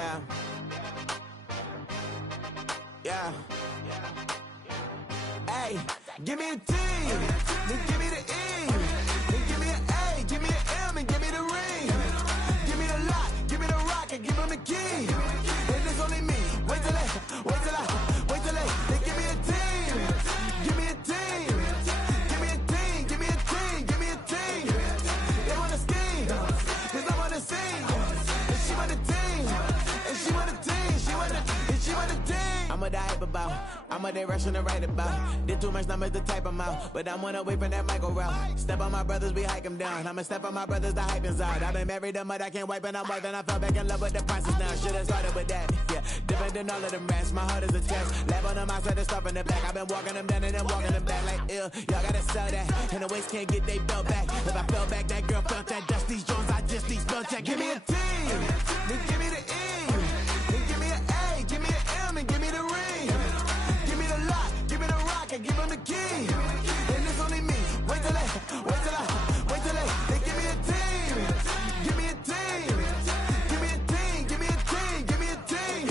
Yeah. Yeah. Hey, give me a T, then give me the E, then give me an A, give me an M, and give me the ring. Give me the lock, give me the rock, and give him the key. And it's only me. Wait till they give me a team. Give me a team. Give me a team. Give me a team. Give me a team. They wanna scheme, 'cause I'm on the scene. And she want the team. And she want the team. She want the team. I'm a hype about. I'm a they rushing to write about. Did too much numbers to type them out. But I'm one away from that Michael route. Step on my brothers, we hike them down. I'ma step on my brothers, the hype is out. I've been married to mud, I can't wipe it out more than I fell back in love with the process now. Should've started with that. Yeah, different than all of them rats. My heart is a test. Lab on them outside, the stuff in the back. I've been walking them down and then walking them back like ill. Y'all gotta sell that. And the waist can't get they belt back. If I fell back, that girl felt that. Dust these Jones, I just these spell check. Give me a team, then give me the E, then give me an A, give me an M, and give me the ring. Give me the lock, give me the rock, and give him the key. And it's only me. Wait till they give me a team. Give me a team. Give me a team. Give me a team. Give me a team.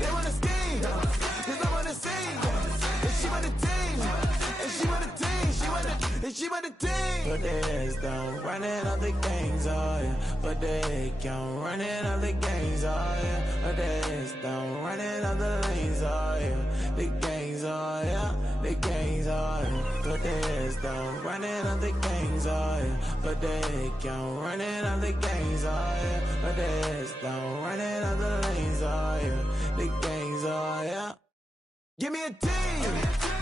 They wanna scheme, 'cause I wanna sing. And she want a team. And she want a team. She want a team. But they heads down, running all the gangs, oh yeah. But they count running all the gangs, oh yeah. But they heads down, running all the lanes, oh yeah. The gangs, oh yeah. The gangs, oh yeah. But they heads down, running all the gangs, oh yeah. But they count running all the gangs, oh yeah. But they heads down, running all the lanes, oh yeah. The gangs, oh yeah. Give me a team,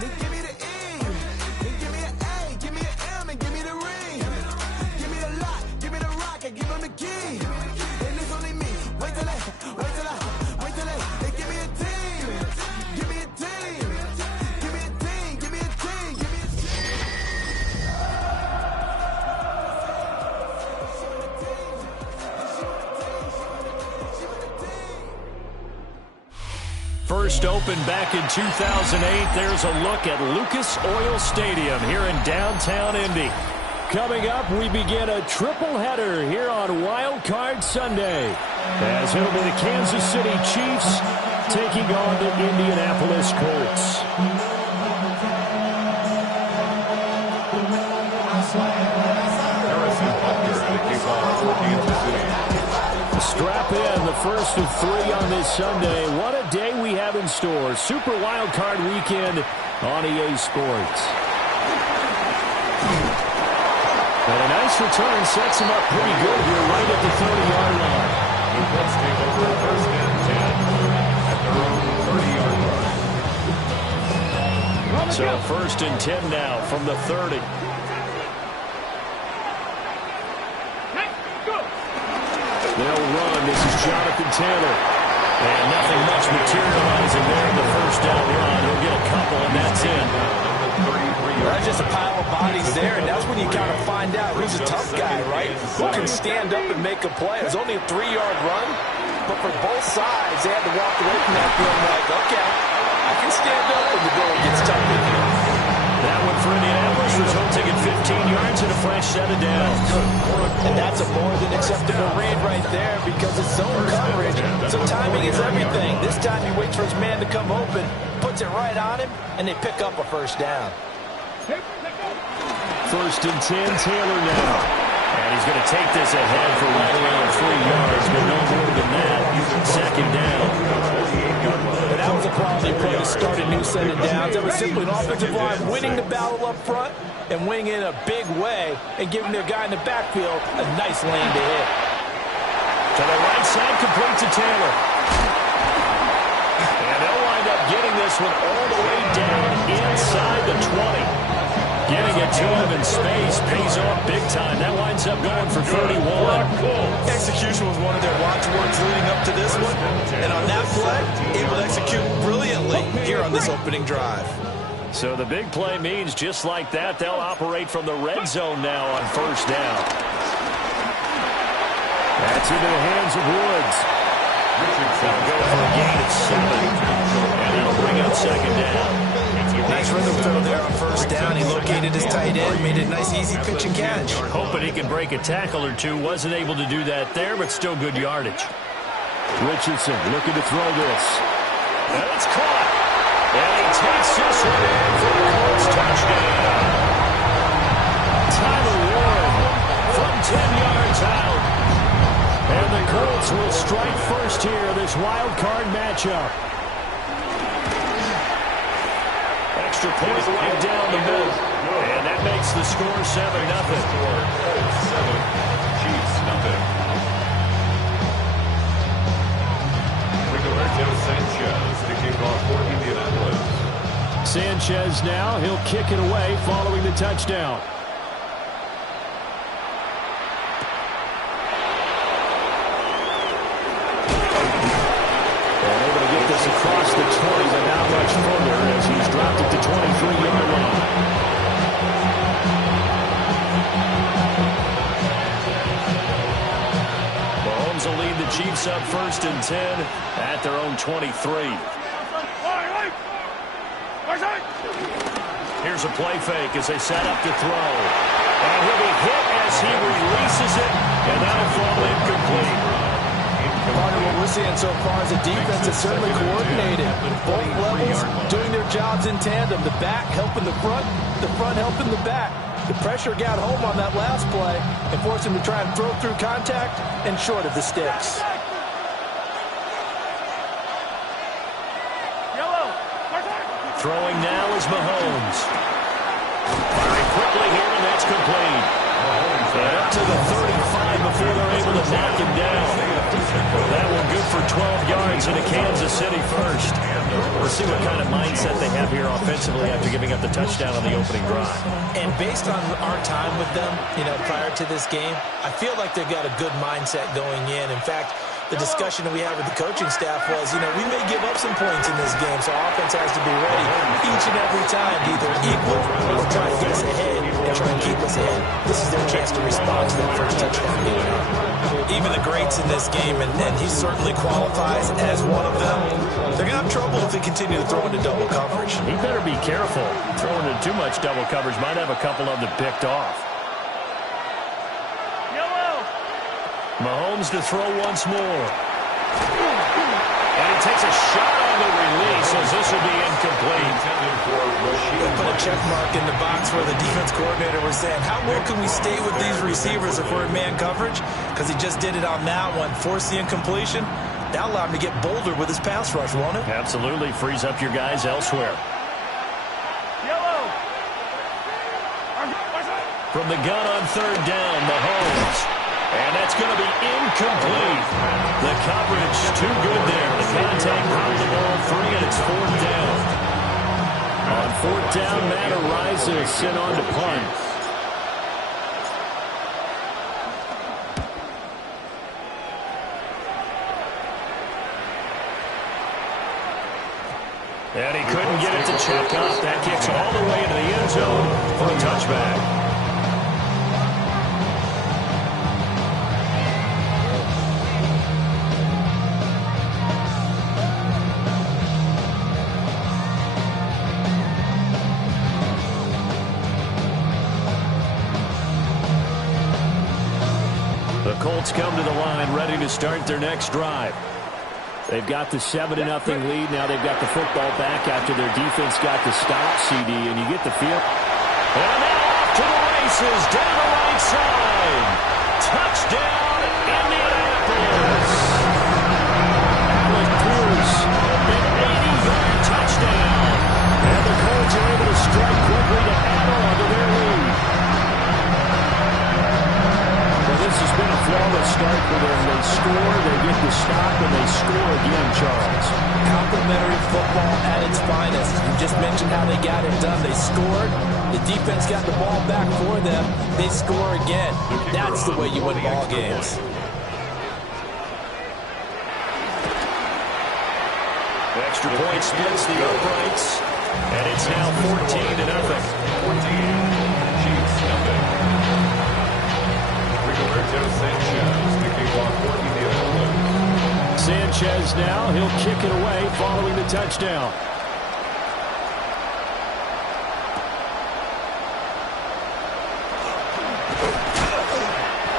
then give me the E, then give me an A, give me an M, and give me the ring. Give me the lock, give me the rock, and give him the key. And it's only me. Wait till they give me a team. Give me a team. Give me a team. Give me a team. Give me a team. First opened back in 2008. There's a look at Lucas Oil Stadium here in downtown Indy. Coming up, we begin a triple header here on Wildcard Sunday, as it'll be the Kansas City Chiefs taking on the Indianapolis Colts. Strap in, the first of three on this Sunday. What a day we have in store. Super Wildcard Weekend on EA Sports. And a nice return sets him up pretty good here right at the 30-yard line. Let's take over first and 10 at their own 30-yard line. So first and 10 now from the 30. They'll run. This is Jonathan Taylor. And nothing much materializing there in the first down run. He'll get a couple, and that's in. That's just a pile of bodies there, and that's when you kind of find out who's a tough guy, right? Who can stand up and make a play. It was only a 3-yard run, but for both sides, they had to walk away from that feeling like, okay, I can stand up when the going gets tough in here. That one for Indianapolis, resulting in 15 yards and a fresh set of downs. And that's a more than acceptable read right there because it's zone coverage. So timing is everything. This time he waits for his man to come open, puts it right on him, and they pick up a first down. First and 10, Taylor now. And he's going to take this ahead for right around 3 yards, but no more than that. Second down. But that was a quality play to start a new set of downs. That was simply an offensive line winning the battle up front and winning in a big way and giving their guy in the backfield a nice lane to hit. To the right side, complete to Taylor. And they'll wind up getting this one all the way down inside the 20. Getting it to him in space pays off big time. That winds up going for 31. Execution was one of their watchwords leading up to this one. And on that play, able to execute brilliantly here on this opening drive. So the big play means just like that, they'll operate from the red zone now on first down. That's into the hands of Woods. They'll go for a gain of 7. And that'll bring up second down. Nice rhythm throw there on first down. He located his tight end, made it a nice, easy pitch and catch. Hoping he can break a tackle or two. Wasn't able to do that there, but still good yardage. Richardson looking to throw this. And it's caught. And he takes this one in for the Colts touchdown. Tyler Warren from 10 yards out. And the Colts will strike first here, this wild card matchup. Extra point right down the middle. And that makes the score 7-0. Chiefs, nothing. Rigoberto Sanchez to kick off for Indianapolis. Sanchez now, he'll kick it away following the touchdown. And able to get this across the 20, but not much further as he's dropped it to 23-yard line. Mahomes will lead the Chiefs up 1st and 10 at their own 23. Here's a play fake as they set up to throw. And he'll be hit as he releases it, and that'll fall incomplete. Part of what we're seeing so far is the defense is certainly coordinated. Both levels doing their jobs in tandem. The back helping the front helping the back. The pressure got home on that last play and forced him to try and throw through contact and short of the sticks. Throwing now is Mahomes. Firing quickly here, and that's complete. And up to the 35 before they're able to knock him down. That one good for 12 yards into Kansas City first. We'll see what kind of mindset they have here offensively after giving up the touchdown on the opening drive. And based on our time with them, prior to this game, I feel like they've got a good mindset going in. In fact, the discussion that we had with the coaching staff was, we may give up some points in this game, so offense has to be ready each and every time to either equal or try to get us ahead and try and keep us ahead. This is their chance to respond to that first touchdown game. Even the greats in this game, and he certainly qualifies as one of them, they're going to have trouble if they continue to throw into double coverage. He better be careful. Throwing into too much double coverage might have a couple of them picked off. Mahomes to throw once more. And he takes a shot on the release as this will be incomplete. They put a check mark in the box where the defense coordinator was saying, how well can we stay with these receivers if we're in man coverage? Because he just did it on that one, forced the incompletion. That'll allow him to get bolder with his pass rush, won't it? Absolutely. Frees up your guys elsewhere. From the gun on 3rd down, Mahomes. And that's going to be incomplete. The coverage too good there. The contact brought the ball free, and it's 4th down. On 4th down, Matt Ariza sent on to punt. And he couldn't get it to check up. That kicks all the way into the end zone for a touchback. The Colts come to the line ready to start their next drive. They've got the 7-0 lead. Now they've got the football back after their defense got the stop, CD, and you get the feel. And now off to the races down the right side. Touchdown, Indianapolis. Alec Pierce, an 80-yard touchdown. And the Colts are able to strike quickly to add on to their lead. This has been a flawless start for them. They score, they get the stop, and they score again, Charles. Complimentary football at its finest. You just mentioned how they got it done. They scored. The defense got the ball back for them. They score again. That's the way you win ball games. Extra point splits the uprights, and it's now 14-0. 14. Chiefs, nothing. Sanchez now, he'll kick it away following the touchdown.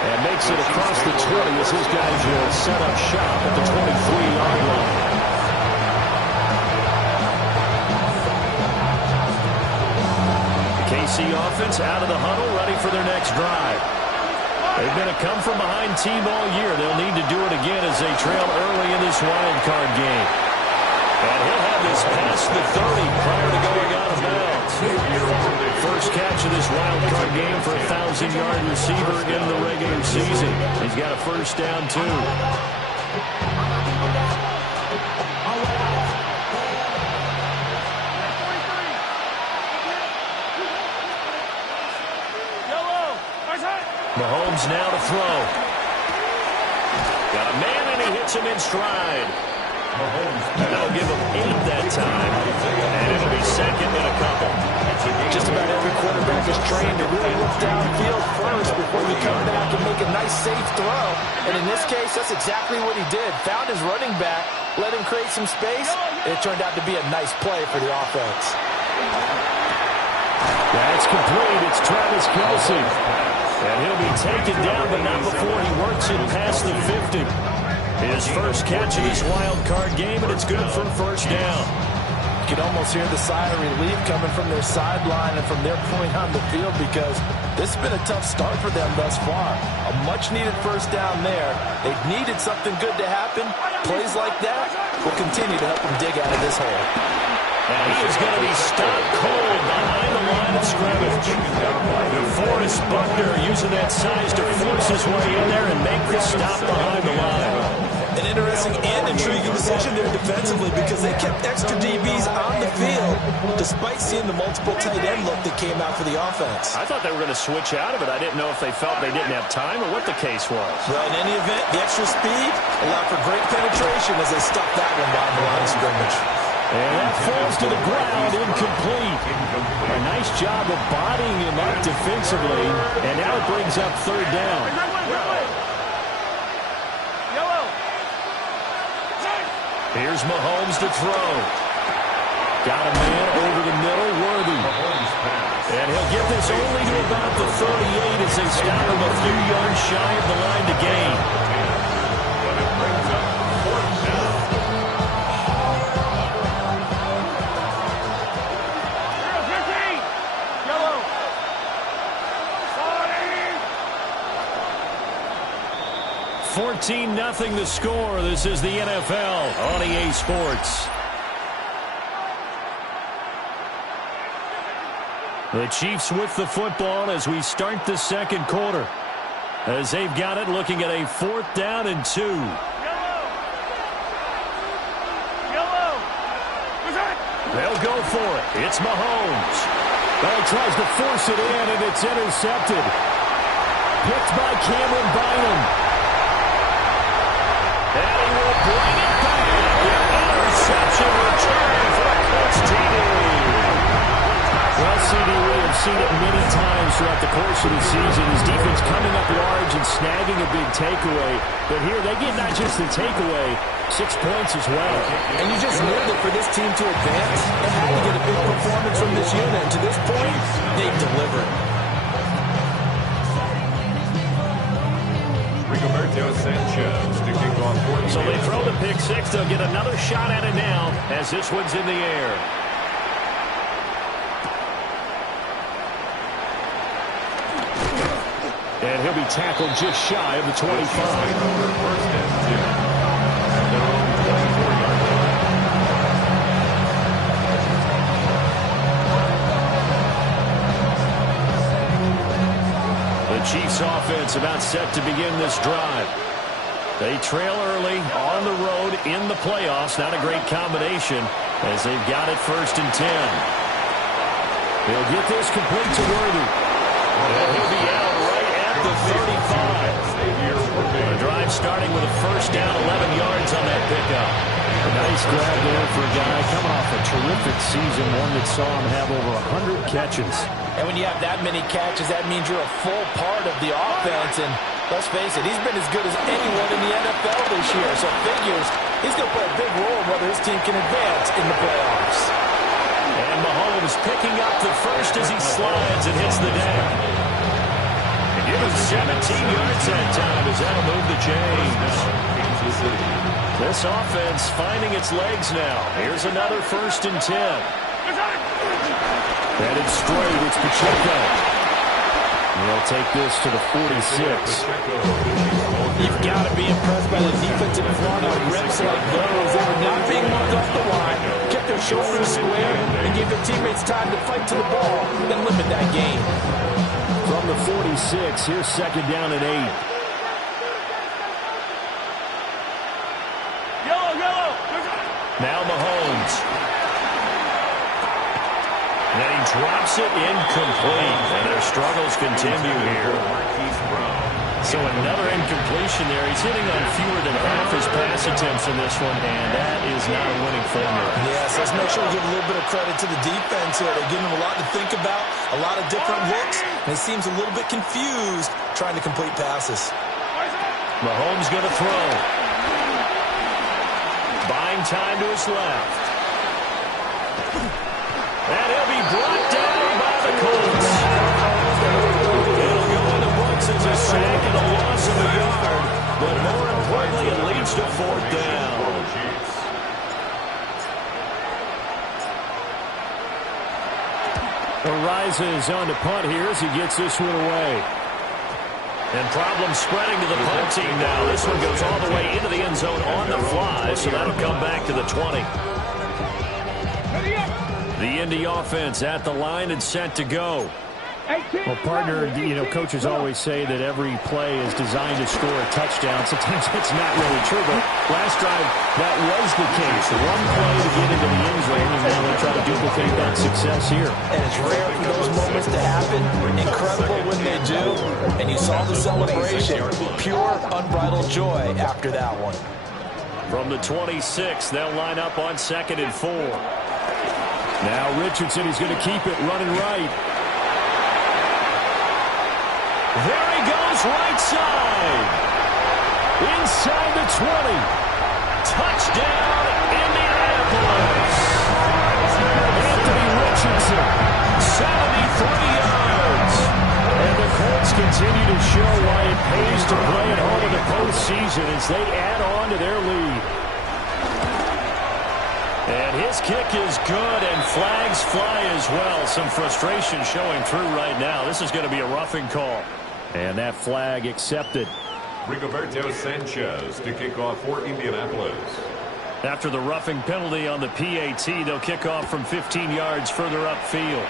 And makes it across the 20 as his guys will set up shop at the 23-yard line. The KC offense out of the huddle, ready for their next drive. They've been a come-from-behind team all year. They'll need to do it again as they trail early in this wild card game. And he'll have this past the 30 prior to going out of bounds. First catch of this wild card game for a 1,000-yard receiver in the regular season. He's got a first down, too. Mahomes now to throw. Got a man, and he hits him in stride. That'll give him 8 that time, and it'll be second and a couple. Just about every quarterback is trained to really look downfield first before you come back and make a nice, safe throw. And in this case, that's exactly what he did. Found his running back, let him create some space, and it turned out to be a nice play for the offense. That's complete. It's Travis Kelce. And he'll be taken down, but not before he works it past the 50. His first catch of this wild card game, and it's good for a first down. You can almost hear the sigh of relief coming from their sideline and from their point on the field because this has been a tough start for them thus far. A much-needed first down there. They've needed something good to happen. Plays like that will continue to help them dig out of this hole. And he is going to be stopped cold behind the line of scrimmage. DeForest Buckner using that size to force his way in there and make the stop behind the line. An interesting and intriguing decision there defensively because they kept extra DBs on the field despite seeing the multiple tight end look that came out for the offense. I thought they were going to switch out of it. I didn't know if they felt they didn't have time or what the case was. Well, in any event, the extra speed allowed for great penetration as they stopped that one behind the line of scrimmage. And that falls to the ground, incomplete. A nice job of bodying him up defensively, and now it brings up third down. Here's Mahomes to throw. Got a man over the middle, Worthy. And he'll get this only to about the 38 as they stop him a few yards shy of the line to gain. But it brings up fourth down. $14-0 the score. This is the NFL on EA Sports. The Chiefs with the football as we start the second quarter. As they've got it, looking at a 4th down and 2. They'll go for it. It's Mahomes. Well, he tries to force it in, and it's intercepted. Picked by Cameron Bynum. And he will bring it back. An interception return for a Colts TD. Well, CD, we have seen it many times throughout the course of the season. His defense coming up large and snagging a big takeaway. But here they get not just the takeaway, 6 points as well. And you just knew that for this team to advance, they had to get a big performance from this unit. And to this point, they've delivered. Sanchez to kick off for the So they throw the pick six. They'll get another shot at it now as this one's in the air. And he'll be tackled just shy of the 25. First and 10. At their own 24-yard line. The Chiefs offense about set to begin this drive. They trail early on the road in the playoffs. Not a great combination as they've got it 1st and 10. He'll get this complete to Worthy. And he'll be out right at the 35. The drive starting with a first down, 11 yards on that pickup. A nice grab there for a guy coming off a terrific season, one that saw him have over 100 catches. And when you have that many catches, that means you're a full part of the offense. And let's face it, he's been as good as anyone in the NFL this year. So figures he's going to play a big role in whether his team can advance in the playoffs. And Mahomes picking up the first as he slides and hits the deck. And give of 17 yards that time as that'll move the chains. This offense finding its legs now. Here's another 1st and 10. Headed straight, it's Pacheco. They'll take this to the 46. You've got to be impressed by the defensive front on reps like those. They were not being moved off the line, kept their shoulders square, and gave their teammates time to fight to the ball, then limit that game. From the 46, here's 2nd down and 8. Now Mahomes. And he drops it incomplete. And their struggles continue here. So another incompletion there. He's hitting on fewer than half his pass attempts in this one, and that is not a winning formula. Yes, let's make sure we give a little bit of credit to the defense here. They're giving him a lot to think about, a lot of different looks, and he seems a little bit confused trying to complete passes. Mahomes going to throw. Buying time to his left. And he'll be brought down by the Colts. It'll go in the books as a sack and a loss of a yard. But more importantly, it leads to 4th down. Arises on to punt here as he gets this one away. And problems spreading to the punt team now. This one goes all the way into the end zone on the fly, so that'll come back to the 20. The Indy offense at the line and set to go. Well, partner, coaches always say that every play is designed to score a touchdown. Sometimes it's not really true, but last drive, that was the case. One play to get into the end zone, and now they'll try to duplicate that success here. And it's rare for those moments to happen. Incredible when they do. And you saw the celebration. Pure, unbridled joy after that one. From the 26, they'll line up on 2nd and 4. Now Richardson is going to keep it running right. There he goes, right side. Inside the 20. Touchdown, Indianapolis. Anthony Richardson, 73 yards. And the Colts continue to show why it pays to play at home in the postseason as they add on to their lead. And his kick is good, and flags fly as well. Some frustration showing through right now. This is going to be a roughing call. And that flag accepted. Rigoberto Sanchez to kick off for Indianapolis. After the roughing penalty on the PAT, they'll kick off from 15 yards further upfield.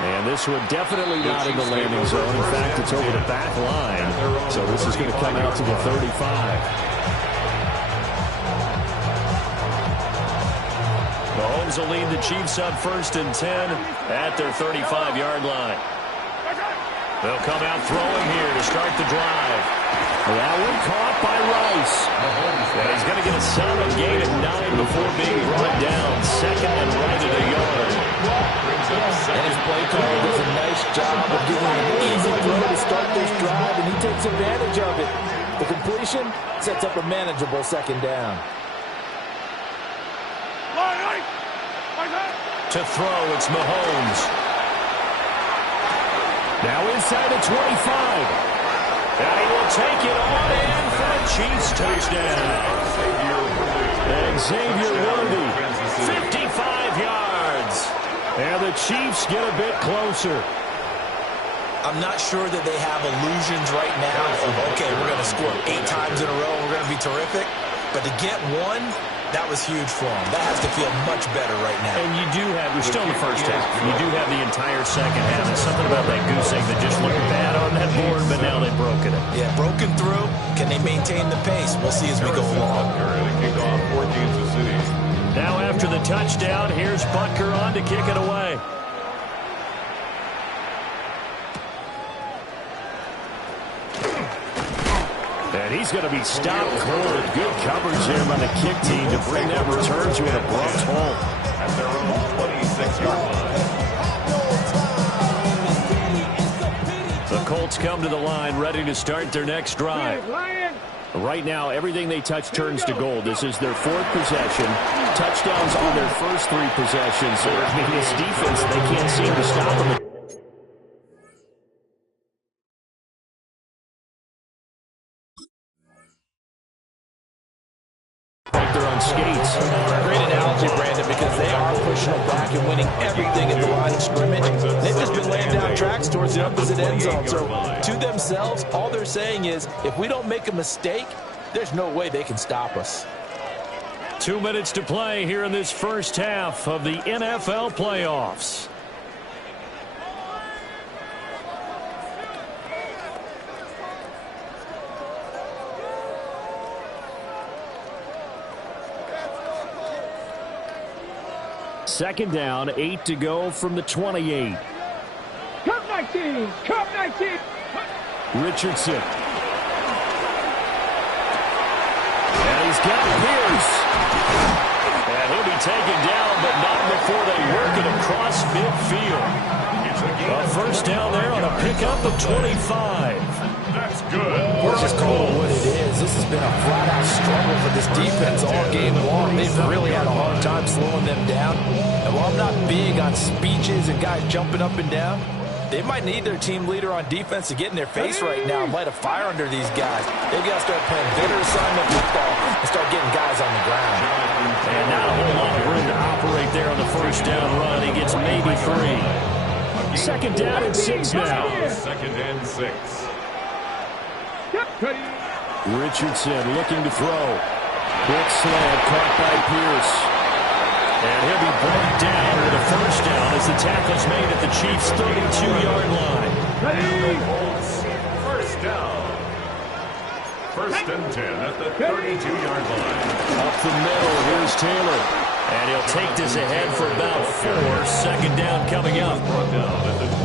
And this one definitely not in the landing zone. In fact, it's over the back line. So this is going to come out to the 35. Mahomes will lead the Chiefs up 1st and 10 at their 35-yard line. They'll come out throwing here to start the drive. That one caught by Rice. And he's going to get a solid gain of 9 before being brought down. 2nd and right at a yard. And his play caller does a nice job of giving him an easy throw to start this drive, and he takes advantage of it. The completion sets up a manageable 2nd down. To throw, it's Mahomes. Now inside the 25. And he will take it on in for a Chiefs touchdown. And Xavier Worthy, 55 yards. And the Chiefs get a bit closer. I'm not sure that they have illusions right now of, okay, we're going to score 8 times in a row, we're going to be terrific. But to get one, that was huge for them. That has to feel much better right now. And you do have, we're still in the first half. You do have the entire second half. There's something about that goose egg that just looked bad on that board, but now they've broken it. Yeah, broken through. Can they maintain the pace? We'll see as we go along. Now after the touchdown, here's Butker on to kick it away. And he's going to be stopped cold. Good coverage there by the kick team to bring that return to an abrupt halt. At their own 26-yard line. The Colts come to the line ready to start their next drive. Right now, everything they touch turns to gold. This is their 4th possession. Touchdowns on their first 3 possessions. So, I mean, this defense, they can't seem to stop them. right there on skates. Great analogy, Brandon, because they are pushing them back and winning everything at the line of scrimmage. They've just been laying down tracks towards the opposite end zone. So to themselves, all they're saying is, if we don't make a mistake, there's no way they can stop us. 2 minutes to play here in this first half of the NFL playoffs. Second down, 8 to go from the 28. Cup 19! Cup 19! Richardson. And he's got Pierce. And he'll be taken down, but not before they work it across midfield. A first down there on a pickup of 25. That's good. Let's just call it what it is. This has been a flat-out struggle for this defense all game long. They've really had a hard time slowing them down. And while I'm not big on speeches and guys jumping up and down, they might need their team leader on defense to get in their face right now and light a fire under these guys. They've got to start playing better assignment football and start getting guys on the ground. And not a whole lot of room to operate there on the first down run. He gets maybe 3. Second down and 6 now. Second and 6. Richardson looking to throw. Quick slant caught by Pierce. And he'll be brought down with a first down as the tackle's made at the Chiefs' 32-yard line. First down. First and 10 at the 32-yard line. Up the middle, here's Taylor. And he'll take this ahead for about 4. Second down coming up.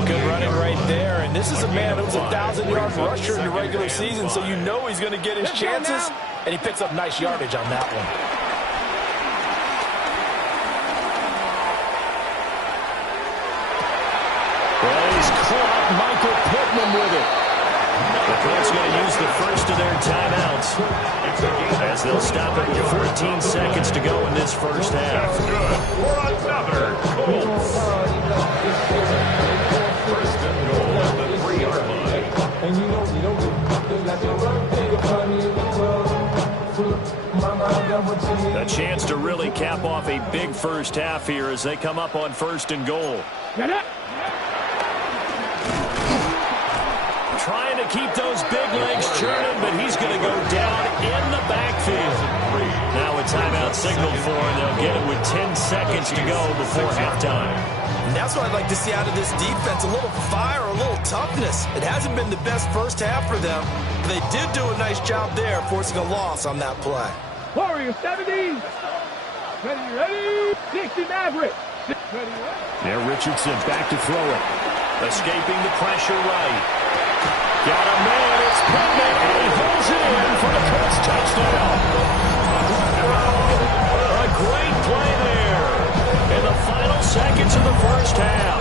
Good running right there. And this is a man who's a 1,000-yard rusher in the regular season, so you know he's going to get his chances. And he picks up nice yardage on that one. Well, he's caught Michael Pittman with it. The Colts going to use the first of their timeouts as they'll stop it with 14 seconds to go in this first half. That's good for another Colts. First and goal at the 3-yard line. A chance to really cap off a big first half here as they come up on first and goal. Trying to keep those big legs churning, but he's going to go down in the backfield. Now a timeout signal for him. They'll get it with 10 seconds to go before halftime. And that's what I'd like to see out of this defense, a little fire, a little toughness. It hasn't been the best first half for them. But they did do a nice job there, forcing a loss on that play. Warrior 70. Ready. 60 Maverick. Ready. There Richardson back to throw it. Escaping the pressure right. Got a man, it's Pittman, and he holds it in for the Colts touchdown. A great play there in the final seconds of the first half.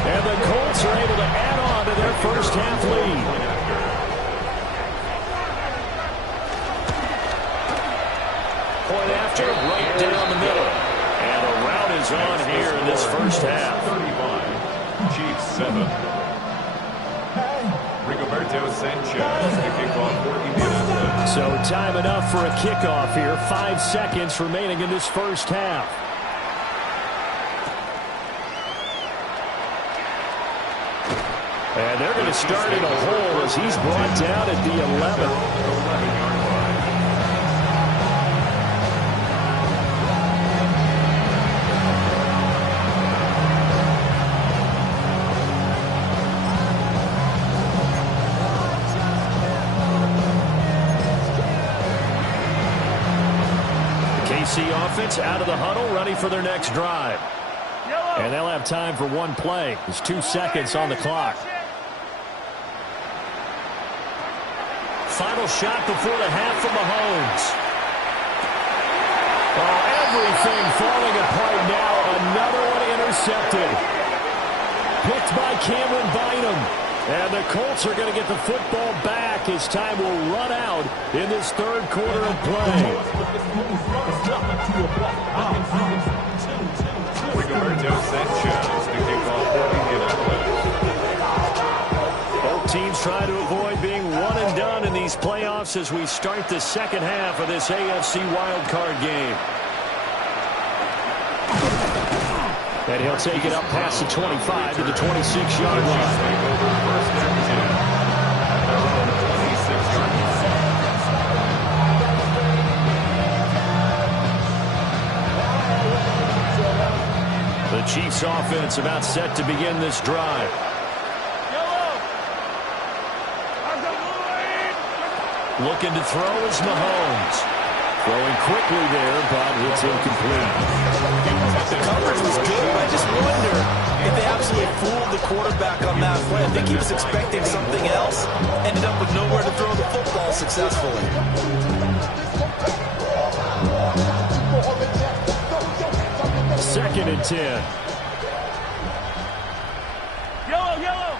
And the Colts are able to add on to their first half lead. Point after, right down the middle. And a rout is on here in this first half. 35, Chiefs 7. Rigoberto Sanchez to kick off 40 minutes. So time enough for a kickoff here. 5 seconds remaining in this first half. And they're going to start in a hole as he's brought down at the 11. 11-yard line. Offense out of the huddle, ready for their next drive. And they'll have time for one play. There's 2 seconds on the clock. Final shot before the half from Mahomes. Oh, everything falling apart now. Another one intercepted. Picked by Cameron Bynum. And the Colts are going to get the football back as time will run out in this third quarter of play. Rigoberto Sanchez to kick off 40 minutes. Both teams try to avoid being one and done in these these playoffs as we start the second half of this AFC wildcard game. And he'll take it up past the 25 to the 26-yard line. The Chiefs offense about set to begin this drive. Looking to throw is Mahomes. Throwing quickly there, but it's incomplete. The coverage was good, but I just wonder if they absolutely fooled the quarterback on that play. I think he was expecting something else. Ended up with nowhere to throw the football successfully. Second and 10. Yellow.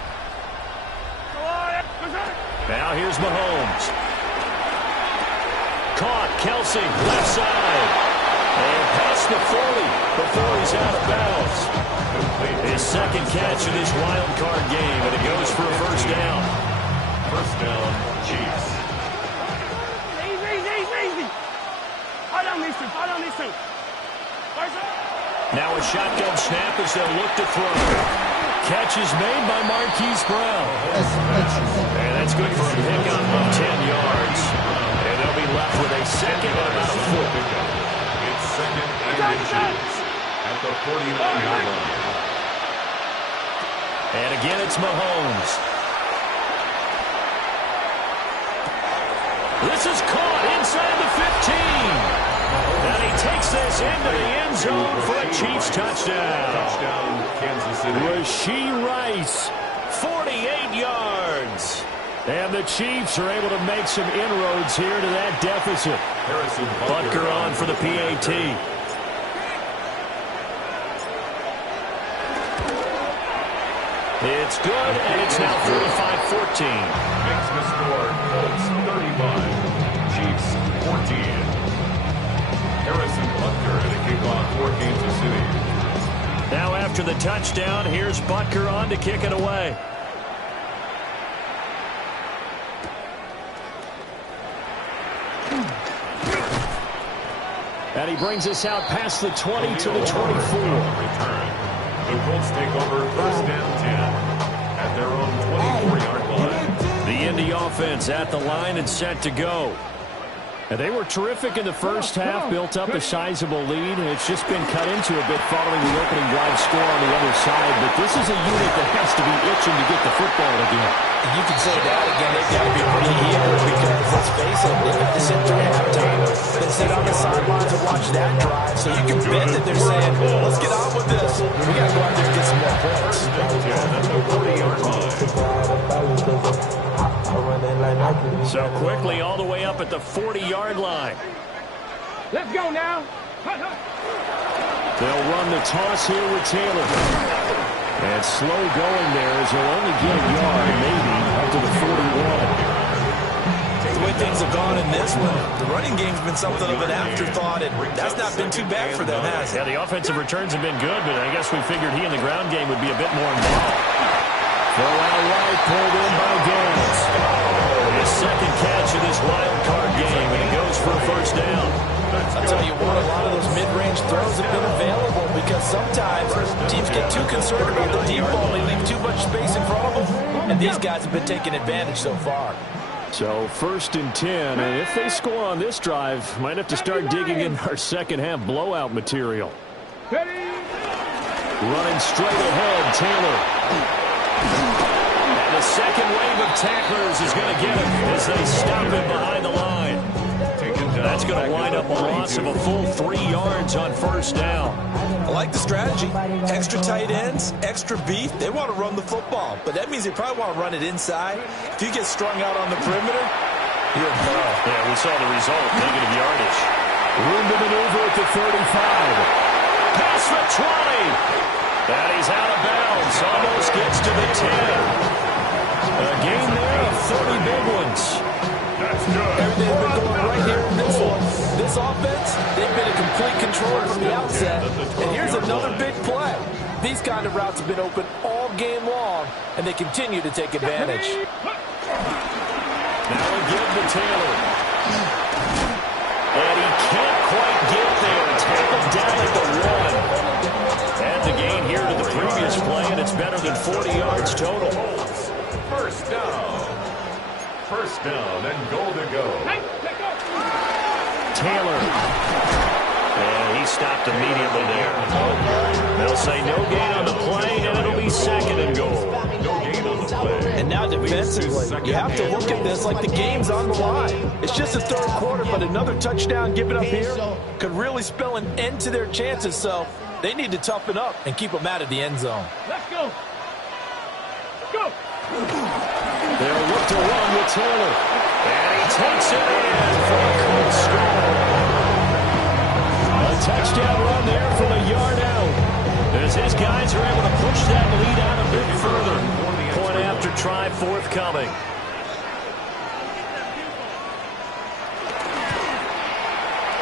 Now here's Mahomes. Caught, Kelsey, left side. And past the 40 before he's out of bounds. His second catch in this wild card game, and it goes for a first down. First down, Chiefs. Easy. Fall on these two. Now a shotgun snap as they'll look to throw. Catch is made by Marquise Brown. And that's good for a pickup of 10 yards. And they'll be left with a second and about a foot. It's second and Chiefs at the 49-yard line. And again, it's Mahomes. This is caught inside the 15. And he takes this into the end zone for a Chiefs touchdown. Touchdown, Kansas City. Rashee Rice, 48 yards. And the Chiefs are able to make some inroads here to that deficit. Butker on for the PAT. It's good, and it's now 45-14. Makes the score Colts 35, Chiefs 14. Harrison Butker at a kickoff for Kansas City. Now after the touchdown, here's Butker on to kick it away. And he brings us out past the 20 to the 24. Return. The Colts take over first down 10 at their own 24-yard line. The Indy offense at the line and set to go. And they were terrific in the first half, built up a sizable lead, and it's just been cut into a bit following the opening drive score on the other side. But this is a unit that has to be itching to get the football again. You can say that again. They've got to be pretty eager because, let's face it, they've got to sit through halftime, then sit on the sidelines and watch that drive. So you can bet that they're saying, let's get on with this. We got to go out there and get some more points. So quickly all the way up at the 40-yard line. Let's go now. They'll run the toss here with Taylor. And slow going there as he'll only get a yard, maybe, up to the 41. The way things have gone in this one, the running game's been something of an afterthought, and that's not been too bad for them, has it? Yeah, the offensive returns have been good, but I guess we figured he in the ground game would be a bit more involved. Throw out right, pulled in by Gans. His second catch of this wild card game, and it goes for a first down. I'll tell you what, a lot of those mid-range throws have been available because sometimes teams get too concerned about the deep ball. They leave too much space in front of them, and these guys have been taking advantage so far. So first and 10, and if they score on this drive, might have to start digging in our second half blowout material. Running straight ahead, Taylor. And the second wave of tacklers is going to get him as they stop him behind the line. That's going to wind up a loss of a full 3 yards on first down. I like the strategy. Extra tight ends, extra beef. They want to run the football, but that means they probably want to run it inside. If you get strung out on the perimeter, you're in peril. Yeah, we saw the result, negative yardage. Room to maneuver at the 35. Past the 20. And he's out of bounds. Almost gets to the 10. A gain there of 30 big ones. That's good. Everything's been going right here in this one. This offense, they've been in complete control from the outset. And here's another big play. These kind of routes have been open all game long, and they continue to take advantage. Now a give to Taylor. And he can't quite get there. Tackled down at the 1. And the gain here to the previous play, and it's better than 40 yards total. First down. First down and goal to go. Taylor. And he stopped immediately there. They'll say no gain on the play, and it'll be second and goal. No gain on the play. And now defensively, you have to look at this like the game's on the line. It's just the third quarter, but another touchdown given up here could really spell an end to their chances. So they need to toughen up and keep them out of the end zone. Let's go. Go. They'll look to run with Taylor. And he takes it in for a Colts score. A touchdown run there from a yard out. As his guys are able to push that lead out a bit further. Point after try forthcoming.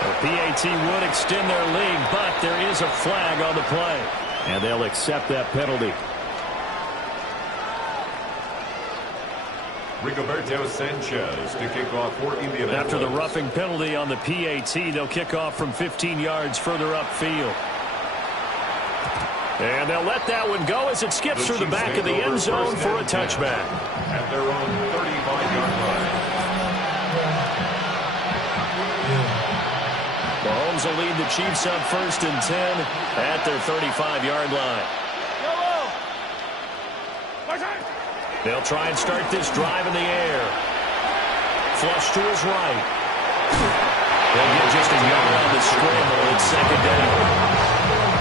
The PAT would extend their lead, but there is a flag on the play. And they'll accept that penalty. Rigoberto Sanchez to kick off for Indianapolis. After the roughing penalty on the PAT, they'll kick off from 15 yards further upfield. And they'll let that one go as it skips through the back of the end zone for a touchback. At their own 35-yard line. Mahomes will lead the Chiefs up 1st and 10 at their 35-yard line. They'll try and start this drive in the air. Flush to his right. They'll get just a yard on the scramble at second down.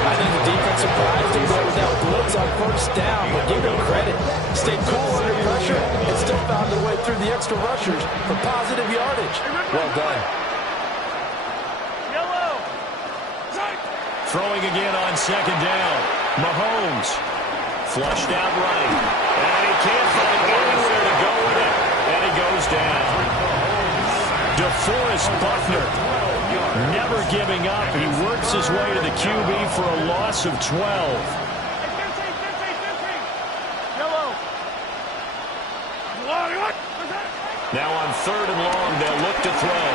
I think the defense surprised him there with that blitz on first down, but give him credit. Stayed cool under pressure and still found their way through the extra rushers for positive yardage. Well done. Throwing again on second down. Mahomes flushed out right. And he can't find anywhere to go with it. And he goes down. DeForest Buckner never giving up. He works his way to the QB for a loss of 12. Now on 3rd and long, they'll look to throw.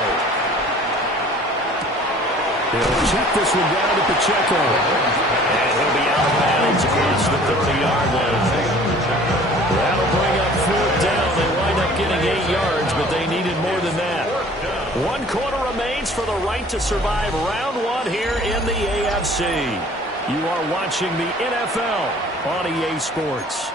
He'll check this one down to Pacheco. And he'll be out of bounds across the 30-yard line. That'll bring up 4th down. They wind up getting 8 yards, but they needed more than that. 1 quarter remains for the right to survive round 1 here in the AFC. You are watching the NFL on EA Sports.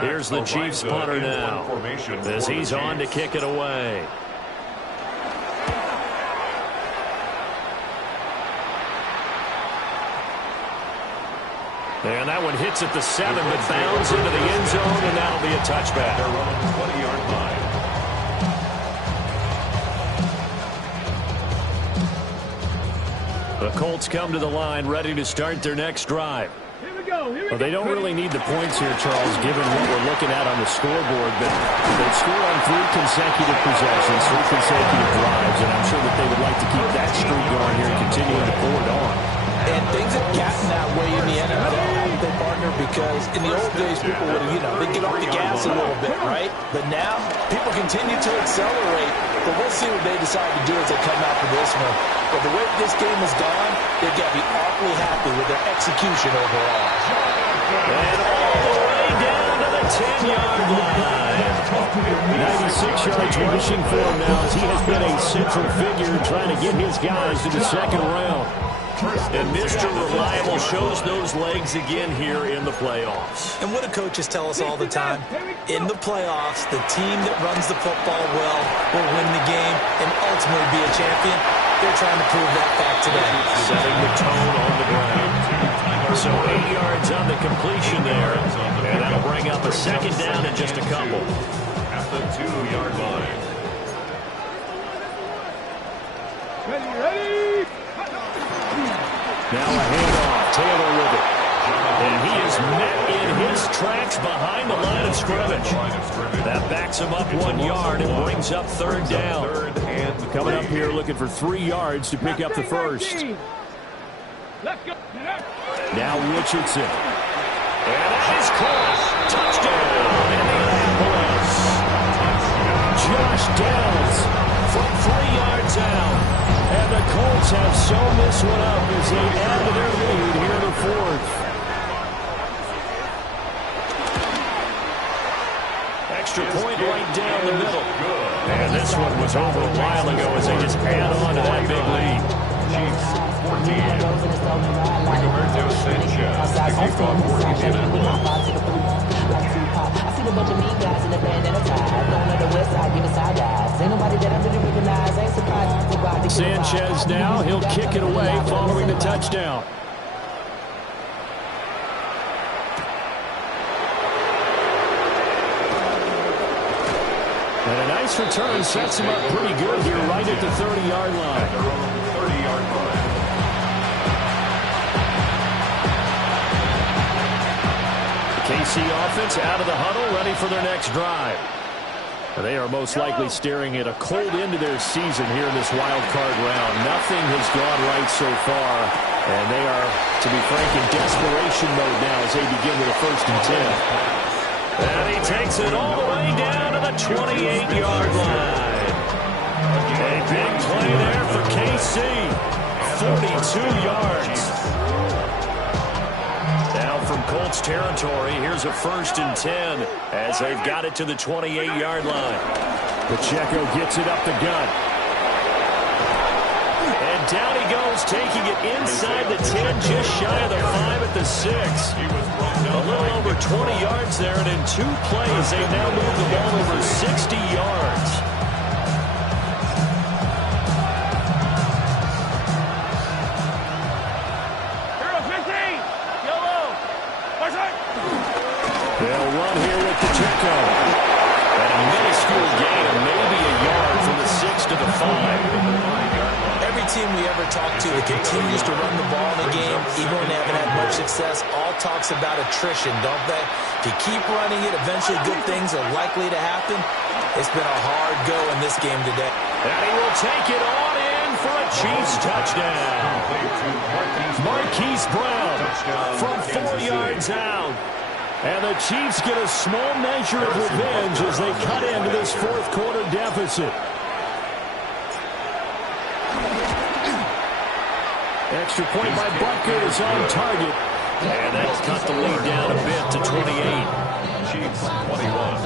Here's the Chiefs punter now, as he's on to kick it away. And that one hits at the 7, but bounds into the end zone, and that'll be a touchback. They're on the 20-yard line. The Colts come to the line, ready to start their next drive. Here we go. Well, they don't really need the points here, Charles, given what we're looking at on the scoreboard. But they've scored on 3 consecutive possessions, 3 consecutive drives, and I'm sure that they would like to keep that streak going here and continuing to pour it on. And things have gotten that way in the NFL, haven't they, partner? Because in the old days, people would, they get off the gas a little bit, right? But now, people continue to accelerate. But we'll see what they decide to do as they come out for this one. But the way this game has gone, they've got to be awfully happy with their execution overall. And all the way down to the 10-yard line. 96 yards rushing for him now, as he has been a central figure trying to get his guys to the second round. And Mr. Reliable shows those legs again here in the playoffs. And what do coaches tell us all the time? In the playoffs, the team that runs the football well will win the game and ultimately be a champion. They're trying to prove that fact today. Setting the tone on the ground. So 8 yards on the completion there. And that'll bring up a second down in just a couple. At the 2-yard line. Ready. Now a handoff. Taylor with it. And he is met in his tracks behind the line of scrimmage. That backs him up 1 yard and brings up third down. Coming up here looking for 3 yards to pick up the first. Let's go. Now Richardson. And that is close. Touchdown, Indianapolis. Josh Downs from 3 yards out. And the Colts have sewn this one up as they add to their lead here in the fourth. Extra point right down the middle. And this one was over a while ago as they just add on to that big lead. Chiefs 14. Rigoberto Sanchez to kick off 14 Sanchez now, he'll kick it away following the touchdown. And a nice return sets him up pretty good here right at the 30-yard line. 30-yard line. KC offense out of the huddle, ready for their next drive. They are most likely staring at a cold end to their season here in this wild card round. Nothing has gone right so far, and they are, to be frank, in desperation mode now as they begin with a 1st and 10. And he takes it all the way down to the 28-yard line. A big play there for KC. 42 yards. Now from Colts territory, here's a 1st and 10 as they've got it to the 28-yard line. Pacheco gets it up the gut. And down he goes, taking it inside the 10, just shy of the 5 at the 6. A little over 20 yards there, and in 2 plays, they've now moved the ball over 60 yards. They'll run here with Pacheco. And a minuscule gain of maybe a yard from the 6 to the 5. Every team we ever talk to that continues to run the ball in a game, even when they haven't had much success, all talks about attrition, don't they? If you keep running it, eventually good things are likely to happen. It's been a hard go in this game today. And he will take it on in for a Chiefs touchdown. Marquise Brown from 4 yards out. And the Chiefs get a small measure of revenge as they cut into this 4th quarter deficit. Extra point by Butker is on target. And that's cut the lead down a bit to 28. Chiefs 21.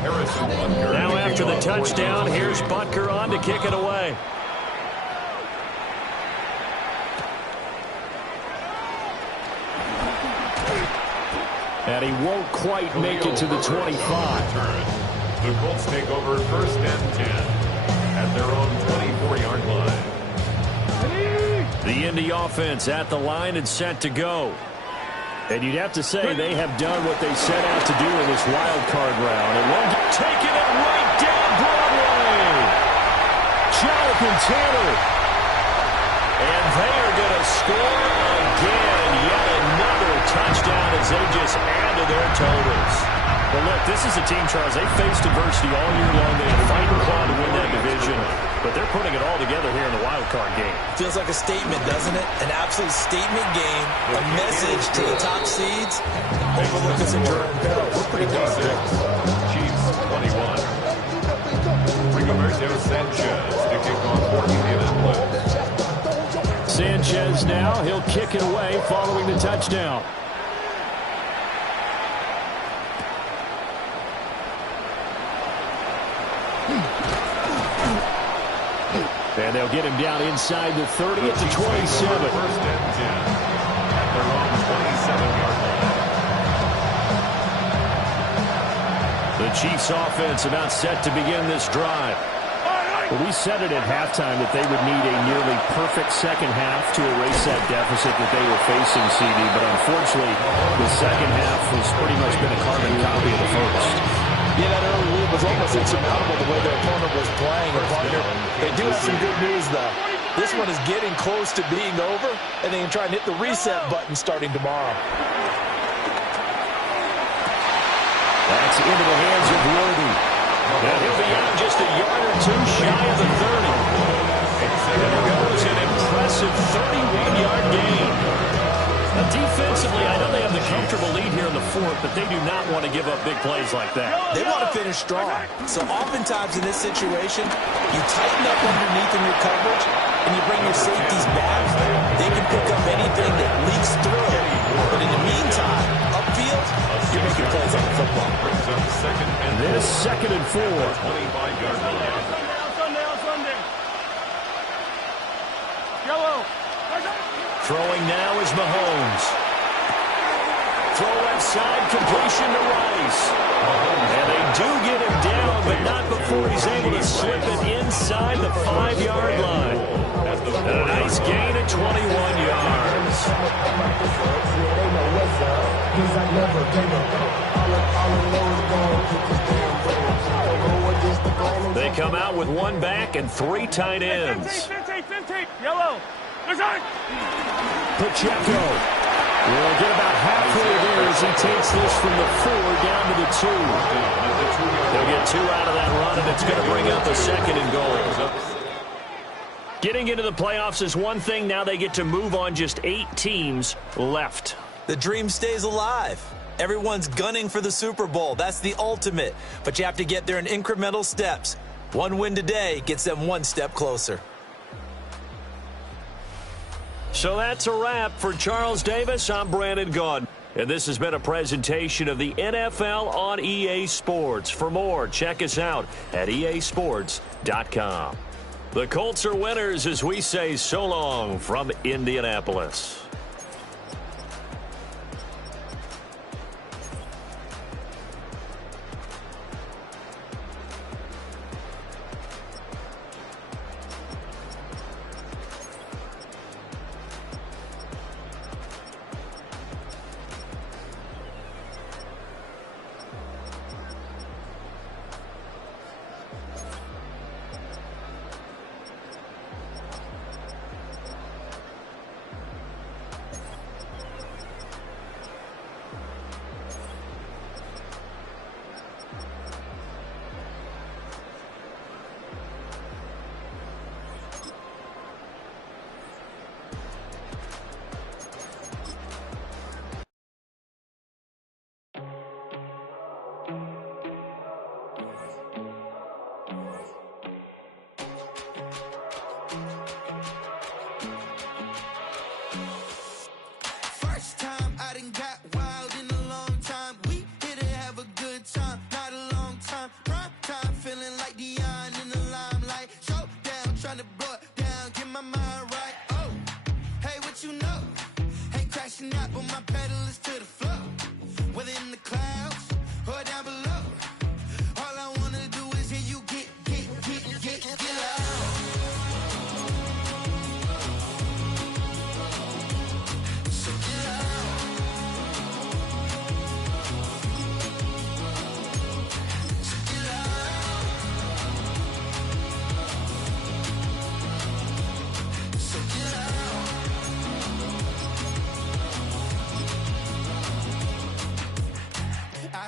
Harrison Butker. Now after the touchdown, here's Butker on to kick it away. And he won't quite make it to the 25. The Colts take over 1st and 10 at their own 24-yard line. The Indy offense at the line and set to go. And you'd have to say they have done what they set out to do in this wild card round. And one taking it right down Broadway. Jonathan Taylor. And they are going to score again. Yet another touchdown as they just add to their totals. Well, look, this is a team, Charles. They faced adversity all year long. They had fight and claw to win that division. But they're putting it all together here in the wild card game. Feels like a statement, doesn't it? An absolute statement game. A message to the top seeds. Overlook us at Jerome Bell. We're pretty darn good. Chiefs 21. Rigoberto Sanchez to kick off 14 Sanchez now. He'll kick it away following the touchdown. And they'll get him down inside the 30 at the 27. 1st and 10 at their own 27-yard line. The Chiefs offense about set to begin this drive. Well, we said it at halftime that they would need a nearly perfect second half to erase that deficit that they were facing, CD. But unfortunately, the second half has pretty much been a carbon copy of the first. Yeah, that early lead was almost insurmountable the way their opponent was playing. And partner, they do have some good news, though. This one is getting close to being over, and they can try and hit the reset button starting tomorrow. That's into the hands of Worthy. And he'll be out just a yard or two shy of the 30. And there goes an impressive 31-yard gain. Now, defensively, I know they have the comfortable lead here in the fourth, but they do not want to give up big plays like that. They want to finish strong. So oftentimes in this situation, you tighten up underneath in your coverage, and you bring your safeties back. They can pick up anything that leaks through. But in the meantime, upfield, you're making plays on the football. This second and 4. 25-yard line. Throwing now is Mahomes. Throw left side, completion to Rice. And they do get him down, but not before he's able to slip it inside the 5-yard line. And a nice gain of 21 yards. They come out with one back and 3 tight ends. Yellow. Pacheco will get about halfway there as he takes this from the 4 down to the 2. They'll get 2 out of that run, and it's going to bring up a second and goal. Getting into the playoffs is one thing. Now they get to move on. Just 8 teams left. The dream stays alive. Everyone's gunning for the Super Bowl. That's the ultimate. But you have to get there in incremental steps. One win today gets them one step closer. So that's a wrap for Charles Davis. I'm Brandon Gaudin. And this has been a presentation of the NFL on EA Sports. For more, check us out at easports.com. The Colts are winners as we say so long from Indianapolis.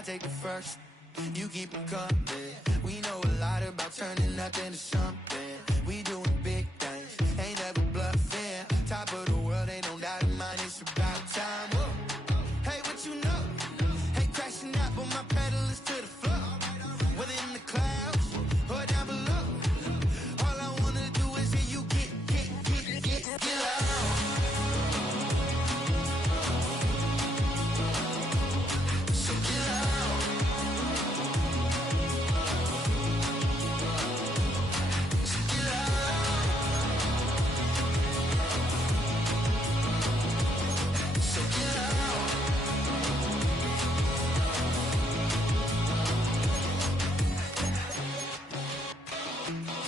Take the first, you keep them coming. We know a lot about turning nothing to something. We do